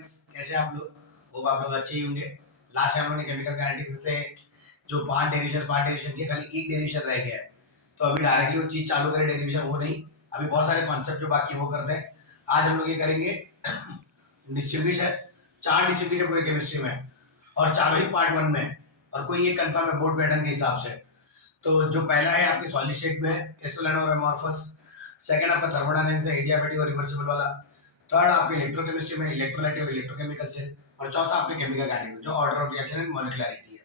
Friends, कैसे हैं आप लोग? होप आप लोग अच्छे ही होंगे। लास्ट टाइम हमने केमिकल काइनेटिक्स से जो पांच डेरिवेशन किए, खाली एक डेरिवेशन रह गया है। तो अभी डायरेक्टली वो चीज चालू करें डेरिवेशन, वो नहीं, अभी बहुत सारे कॉन्सेप्ट जो बाकी वो करते हैं। आज हम लोग ये करेंगे डिस्ट्रीब्यूशन। चार डिस्ट्रीब्यूशन पूरे केमिस्ट्री में और चारों ही पार्ट वन में है, और कोई ये कंफर्म है बोर्ड पैटर्न के हिसाब से। तो जो पहला है आपके सॉलिड स्टेट में क्रिस्टलाइन और एमॉर्फस, सेकंड आपका थर्मोडायनामिक्स है, एडियाबैटिक और रिवर्सिबल वाला, थर्ड आपके इलेक्ट्रोकेमिस्ट्री में इलेक्ट्रोलाइटिक और इलेक्ट्रोकेमिकल से, और चौथा आपके केमिकल काइनेटिक्स जो order of reaction and molecularity है।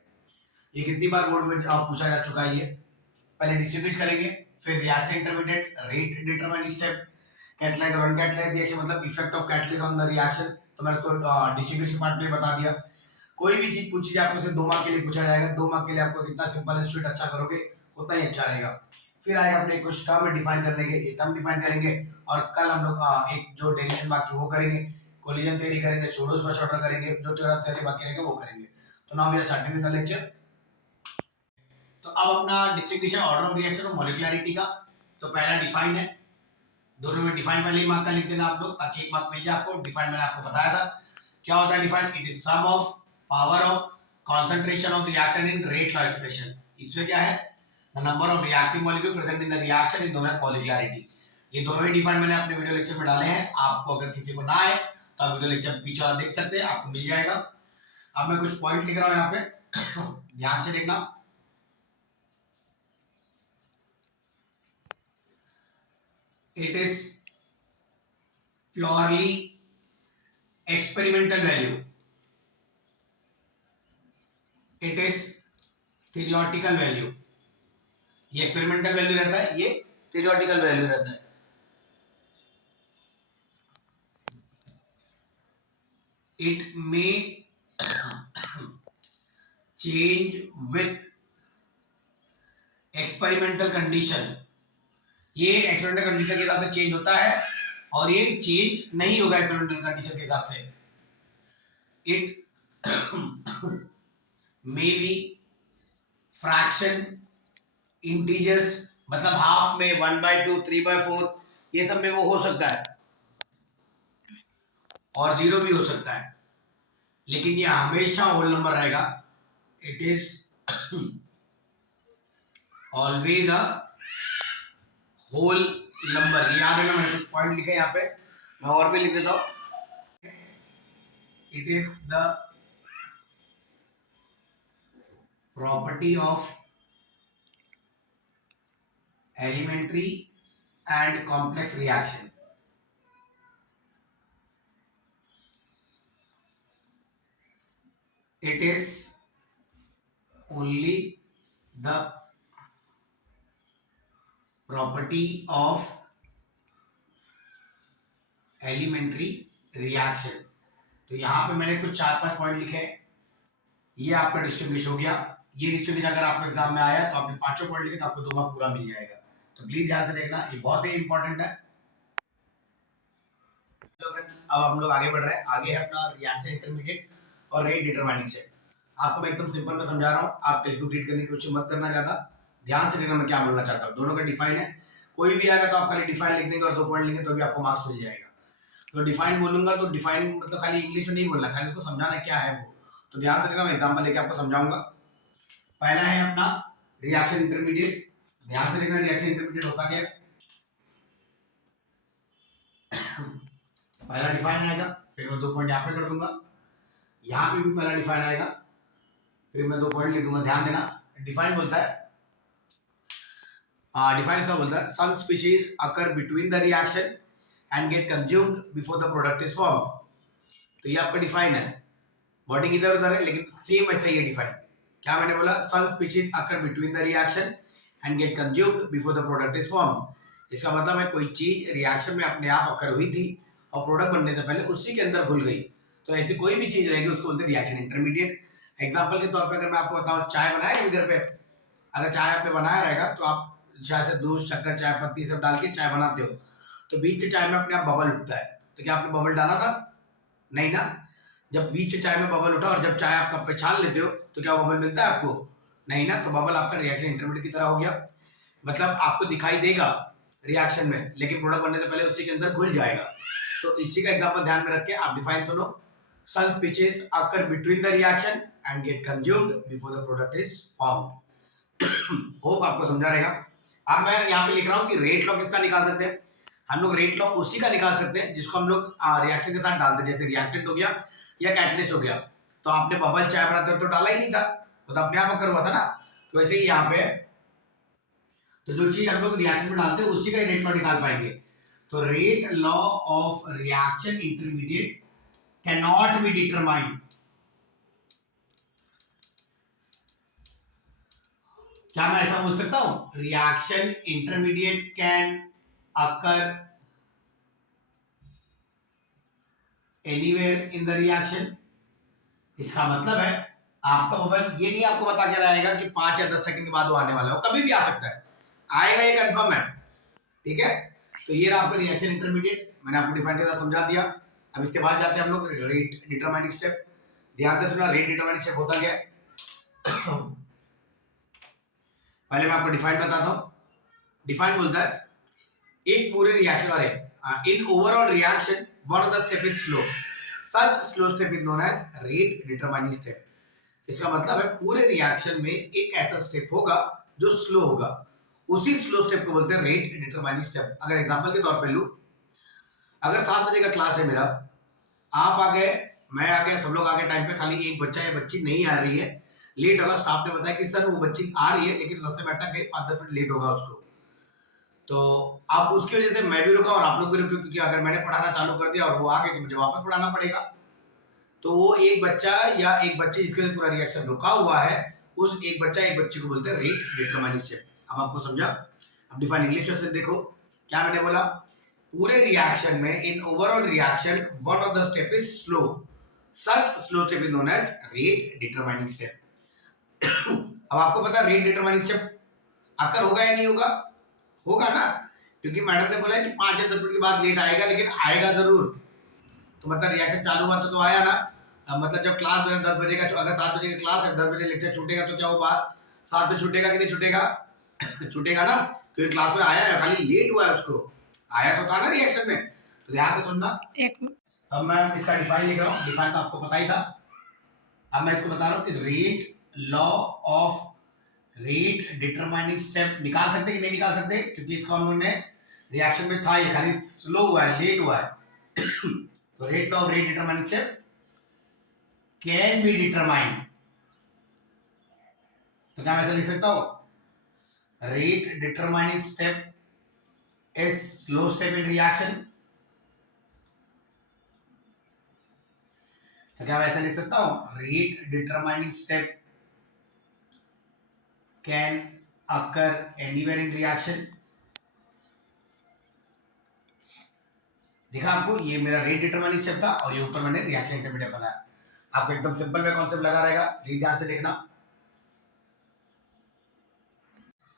ये कितनी बार बोर्ड में पूछा जा चुका है। ये पहले डिस्ट्रीब्यूट करेंगे, फिर reaction intermediate, rate determining step, catalyse और अनकैटलाइज रिएक्शन, मतलब effect of catalyst on the reaction. तो मैंने उसको डिस्ट्रीब्यूशन पार्ट में बता दिया। कोई भी चीज पूछी जाए आपको सिर्फ 2 मार्क के लिए पूछा जाएगा। 2 मार्क के लिए आपको जितना सिंपल इंस्टीट्यूट अच्छा करोगे उतना ही अच्छा रहेगा। फिर आएगा अपने कुछ टर्म डिफाइन कर लेंगे, ये टर्म डिफाइन करेंगे, और कल हम लोग एक जो डेरिवेशन बाकी वो करेंगे, कोलिजन थ्योरी करेंगे, सूडो स्पर्श ऑर्डर करेंगे, जो थ्योरी बाकी रहेगा वो करेंगे। तो now we are starting with the lecture. तो अब अपना डिस्ट्रीब्यूशन ऑर्डर ऑफ रिएक्शन और मॉलिक्यूलरिटी का तो पहला डिफाइन है। दोनों में डिफाइन पहले ही मार्क का लिख देना आप लोग, ताकि एक मार्क मिल जाए आपको। डिफाइन मैंने आपको बताया था क्या होता है define. It is sum of power of concentration of reactant in rate law expression। इसमें क्या है, the number of reactive molecule present in the reaction is known as molecularity। ये दोनों ही डिफाइन मैंने अपने वीडियो लेक्चर में डाले हैं। आपको अगर किसी को ना आए तो आप वीडियो लेक्चर पीछे वाला देख सकते हैं, आपको मिल जाएगा। अब मैं कुछ पॉइंट लिख रहा हूं यहाँ पे, ध्यान से देखना। It is purely experimental value, it is theoretical value. ये एक्सपेरिमेंटल वैल्यू रहता है, ये थियोरेटिकल वैल्यू रहता है। It may change with experimental condition. ये एक्सपेरिमेंटल कंडीशन के हिसाब से चेंज होता है, और ये चेंज नहीं होगा एक्सपेरिमेंटल कंडीशन के हिसाब से। It may be fraction, integers, मतलब हाफ में, 1/2, 3/4, ये सब में वो हो सकता है, और 0 भी हो सकता है, लेकिन ये हमेशा होल नंबर रहेगा। It is always a whole number. याद है ना, मैंने कुछ पॉइंट लिखे यहाँ पे, मैं और भी लिख देता हूं। It is the property of elementary and complex reaction। It is only the property of elementary reaction। तो यहां पे मैंने कुछ 4-5 पॉइंट लिखे हैं। ये आपका डिस्ट्रीब्यूशन हो गया। ये डिस्ट्रीब्यूशन अगर आपको एग्जाम में आया तो आपने 5 पॉइंट लिखे तो आपको 2 मार्क पूरा मिल जाएगा। तो प्लीज ध्यान से देखना, ये बहुत ही इंपॉर्टेंट है। हेलो फ्रेंड्स, अब हम लोग आगे बढ़ रहे हैं। आगे है अपना रिएक्शन इंटरमीडिएट और रेट डिटरमाइनिंग से। आपको मैं एकदम सिंपल में समझा रहा हूँ, आप टेक्स्ट बुक रीड करने की कोशिश मत करना ज्यादा, ध्यान से देखना मैं क्या बोलना चाहता हूँ। दोनों का डिफाइन है, कोई भी आएगा तो आप खाली डिफाइन लिख देंगे और 2 पॉइंट लिखेंगे तो भी आपको मार्क्स मिल जाएगा। तो डिफाइन बोलूंगा तो डिफाइन मतलब खाली इंग्लिश में नहीं बोलना, खाली उसको समझाना क्या है वो। तो ध्यान से देखना, मैं एग्जाम्पल लेके आपको समझाऊंगा। पहला है अपना रिएक्शन इंटरमीडिएट। ध्यान से देखना, रिएक्शन इंटरमीडिएट होता क्या है। पहला डिफाइन आएगा, फिर मैं 2 पॉइंट यहाँ पे कर दूंगा, यहाँ पे भी पहला डिफाइन आएगा, फिर मैं 2 पॉइंट लिख दूंगा। ध्यान देना, डिफाइन बोलता है, डिफाइन इसका बोलता है some species occur between the reaction and get consumed before the product is form. तो ये आपका डिफाइन है, वर्डिंग इधर उधर है लेकिन सेम ऐसा ही है डिफाइन। क्या मैंने बोला, some species occur between the reaction and get consumed before the product is form. इसका मतलब है कोई चीज रिएक्शन में अपने आप अकर हुई थी और प्रोडक्ट बनने से पहले उसी के अंदर घुल गई। तो ऐसी कोई भी चीज रहेगी उसको बोलते हैं रिएक्शन इंटरमीडिएट। एग्जांपल के तौर पे अगर मैं आपको बताऊं, चाय बनाया है घर पे, अगर चाय आपने बनाया रहेगा तो आप शायद से दूध, शक्कर, चाय पत्ती सब डाल के चाय बनाते हो, तो बीच के चाय में अपने आप बबल उठता है। तो क्या आपने बबल डाला था? नहीं ना। जब बीच के चाय में बबल उठा और जब चाय आप कप पे छान लेते हो तो क्या बबल मिलता है आपको? नहीं ना। तो बबल आपका रिएक्शन इंटरमीडिएट की तरह हो गया, मतलब आपको दिखाई देगा रिएक्शन में, लेकिन प्रोडक्ट बनने से पहले उसी के अंदर घुल जाएगा। तो इसी का एग्जांपल ध्यान में रख के आप डिफाइन सुनो। some species occur between the reaction and get consumed before the product is formed. Hope आपको समझा रहेगा। अब मैं यहाँ पे लिख रहा हूँ कि रेट लॉ किसका निकाल सकते हैं। हम लोग रेट लॉ उसी का निकाल सकते हैं जिसको हम लोग रिएक्शन के साथ डालते हैं, जैसे रिएक्टेंट हो गया या कैटलिस्ट हो गया। तो आपने बबल चाय बनाते तो डाला ही नहीं था, वो तो अपने आप अकर हुआ था ना। तो वैसे ही यहाँ पे तो जो चीज हम लोग रिएक्शन में डालते हैं उसी का रेट लॉ निकाल पाएंगे। तो rate law of reaction intermediate can not be determined. क्या मैं ऐसा बोल सकता हूं, reaction intermediate can occur anywhere in the reaction. इसका मतलब है आपका मोबाइल ये नहीं आपको बता के रहेगा कि 5 या 10 सेकंड के बाद वो आने वाला है, कभी भी आ सकता है, आएगा, ये कंफर्म है। ठीक है, तो ये रहा आपका रिएक्शन इंटरमीडिएट, मैंने आपको डिफाइन के साथ समझा दिया। अब इसके बाद जाते हैं हम लोग रेट डिटरमाइनिंग स्टेप। ध्यान से सुना, रेट डिटरमाइनिंग स्टेप होता क्या है। पहले मैं आपको डिफाइन बताता हूँ। डिफाइन बोलता है एक पूरे रिएक्शन वाले in overall reaction one of the step is slow, such slow step is known as rate determining step. इसका मतलब है पूरे रिएक्शन में एक ऐसा स्टेप होगा जो स्लो होगा, उसी स्लो स्टेप को बोलते हैं रेट डिटरमाइनिंग स्टेप। अगर एग्जांपल के तौर पे लूं, अगर 7 बजे का क्लास है मेरा, आप आ गए, मैं आ गया, सब लोग आ गए टाइम पे, खाली एक बच्चा या बच्ची नहीं आ रही है, लेट होगा, स्टाफ ने बताया कि सर वो बच्ची आ रही है लेकिन रास्ते में अटक गई, 5-10 मिनट लेट होगा उसको। तो अब उसकी वजह से मैं भी रुका और आप लोग भी रुके, क्योंकि अगर मैंने पढ़ाना चालू कर दिया और वो आ गए तो मुझे वापस पढ़ाना पड़ेगा। तो वो एक बच्चा या एक बच्चे जिसके लिए पूरा रिएक्शन रुका हुआ है, उस एक बच्चा एक बच्ची को बोलते हैं रेट डिटरमाइनिंग स्टेप। अब आपको समझा। अब डिफाइन इंग्लिश में से देखो क्या मैंने बोला, पूरे रिएक्शन में in overall reaction one of the step is slow, such slow step is known as rate determining step. अब आपको पता है रेट डिटरमाइनिंग स्टेप आकर होगा या नहीं होगा, होगा ना, क्योंकि मैडम ने बोला है कि 5 या 10 मिनट के बाद लेट आएगा, लेकिन आएगा जरूर। तो मतलब रिएक्शन चालू हुआ तो आया ना। मतलब जब क्लास में 10 बजे का, अगर 7 बजे की क्लास है, 10 बजे लेक्चर छूटेगा तो क्या होगा, 7 बजे छूटेगा कि नहीं छूटेगा, छूटेगा ना, क्योंकि क्लास में आया है, खाली लेट हुआ है, उसको आया तो था ना रिएक्शन में। तो ध्यान से सुनना। अब मैं इसका डिफाइन लिख रहा हूँ, डिफाइन तो आपको पता ही था। अब मैं इसको बता रहा हूँ कि rate law of rate determining step निकाल सकते कि नहीं निकाल सकते, क्योंकि इसको हम लोगों ने रिएक्शन में था, ये खाली स्लो हुआ है, लेट हुआ है। तो rate law of rate determining step can be determined. तो क्या मैं ऐसा लिख सकता हूं, rate determining step is slow step in reaction. तो क्या मैं ऐसा लिख सकता हूं, rate determining step can occur anywhere in reaction. देखा आपको, ये मेरा रेट डिटरमाइनिंग स्टेप था और ये ऊपर मैंने रिएक्शन इंटरमीडिएट बनाया। आपको एकदम सिंपल में कॉन्सेप्ट लगा रहेगा, प्लीज ध्यान से देखना।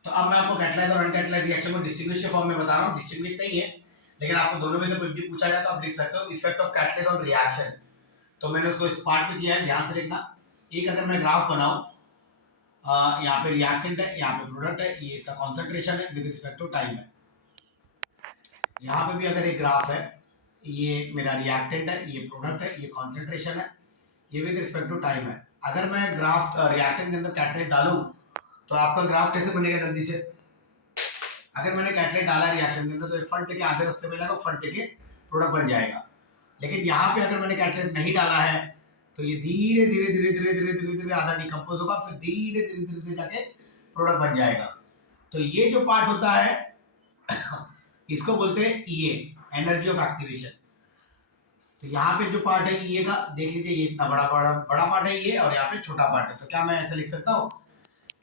तो अब मैं आपको कैटलाइज और अनकैटलाइज रिएक्शन को डिस्टिंग्विश के फॉर्म में बता रहा हूं। डिस्टिंग्विश नहीं है, लेकिन आपको दोनों में से कुछ भी पूछा जाए तो आप लिख सकते हो effect of catalyse on reaction. तो मैंने उसको इस पार्ट में किया है, ध्यान से देखना। एक अगर मैं ग्राफ बनाऊं, यहाँ पे रिएक्टेंट है, यहाँ पे प्रोडक्ट है, ये इसका कॉन्सेंट्रेशन है विद रिस्पेक्ट टू टाइम है। यहाँ पे भी अगर एक ग्राफ है, ये मेरा रिएक्टेंट है, ये प्रोडक्ट है, ये कॉन्सेंट्रेशन है, ये विद रिस्पेक्ट टू टाइम है। अगर मैं ग्राफ रिएक्टेंट के अंदर कैटलाइट डालूं तो आपका ग्राफ कैसे बनेगा जल्दी से। अगर मैंने कैटलाइट डाला रिएक्शन के अंदर तो फट के आधे रास्ते में जाएगा, फट के प्रोडक्ट बन जाएगा। लेकिन यहाँ पे अगर मैंने कैटलाइट नहीं डाला है तो ये धीरे धीरे धीरे धीरे धीरे धीरे धीरे आधा डिकम्पोज होगा, फिर धीरे धीरे धीरे धीरे जाके प्रोडक्ट बन जाएगा। तो ये जो पार्ट होता है इसको बोलते हैं ईए, एनर्जी ऑफ एक्टिवेशन। तो यहाँ पे जो पार्ट है ये का, देख लीजिए, ये इतना बड़ा बड़ा पार्ट है ये, और यहाँ पे छोटा पार्ट है। तो क्या मैं ऐसा लिख सकता हूँ,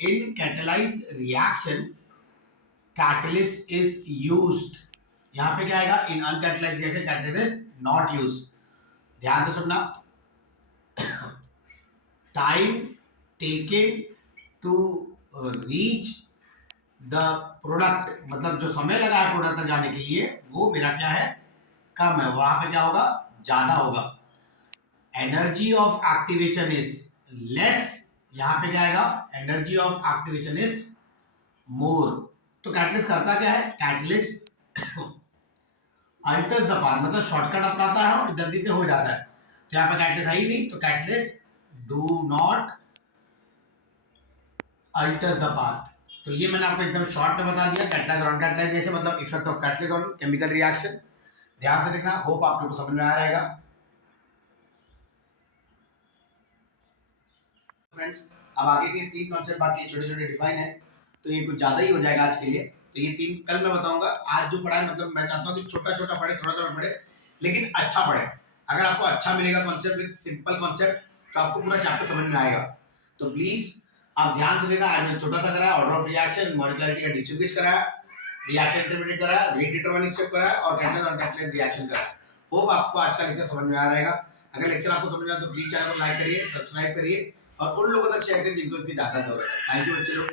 in catalysed reaction catalyst is used. यहाँ पे क्या आएगा, in uncatalysed reaction catalyst is not used. ध्यान से सुनना। Time taken to reach the product, मतलब जो समय लगा है प्रोडक्ट तक जाने के लिए, वो मेरा क्या है, कम है। वहां पे क्या होगा, ज्यादा होगा। Energy of activation is less, यहां पे क्या आएगा, energy of activation is more. तो कैटलिस्ट करता क्या है, कैटलिस्ट अल्टर द पाथ, मतलब शॉर्टकट अपनाता है और जल्दी से हो जाता है। तो यहाँ पे कैटलिस्ट है ही नहीं, तो catalyst do not alter the path. तो ये मैंने आपको एकदम शॉर्ट में बता दिया, कैटलाइज और अनकैटलाइज रिएक्शन मतलब effect of catalyst on chemical reaction. ध्यान से देखना, होप आप लोग को समझ में आया रहेगा। फ्रेंड्स, अब आगे के 3 कॉन्सेप्ट बाकी छोटे छोटे डिफाइन है, तो ये कुछ ज्यादा ही हो जाएगा आज के लिए। तो ये 3 कल मैं बताऊंगा। आज जो पढ़ा है मतलब मैं चाहता हूँ कि छोटा छोटा पढ़े, थोड़ा थोड़ा पढ़े, लेकिन अच्छा पढ़े। अगर आपको अच्छा मिलेगा कॉन्सेप्ट विद सिंपल कॉन्सेप्ट, तो आपको पूरा चैप्टर समझ में आएगा। तो प्लीज आप ध्यान से देना। मैंने छोटा सा कराया, ऑर्डर ऑफ रिएक्शन, मॉलिक्युलरिटी का डिस्ट्रीब्यूशन कराया, रिएक्शन इंटरमीडिएट कराया, रेट डिटरमिनिंग स्टेप कराया और कैटलाइज और कैटलाइज रिएक्शन कराया। होप आपको आज का लेक्चर समझ में आ रहेगा। अगर लेक्चर आपको समझ में आया तो प्लीज चैनल को लाइक करिए, सब्सक्राइब करिए और उन लोगों तक शेयर करिए जिनको इसकी ज्यादा जरूरत है। थैंक यू बच्चे लोग।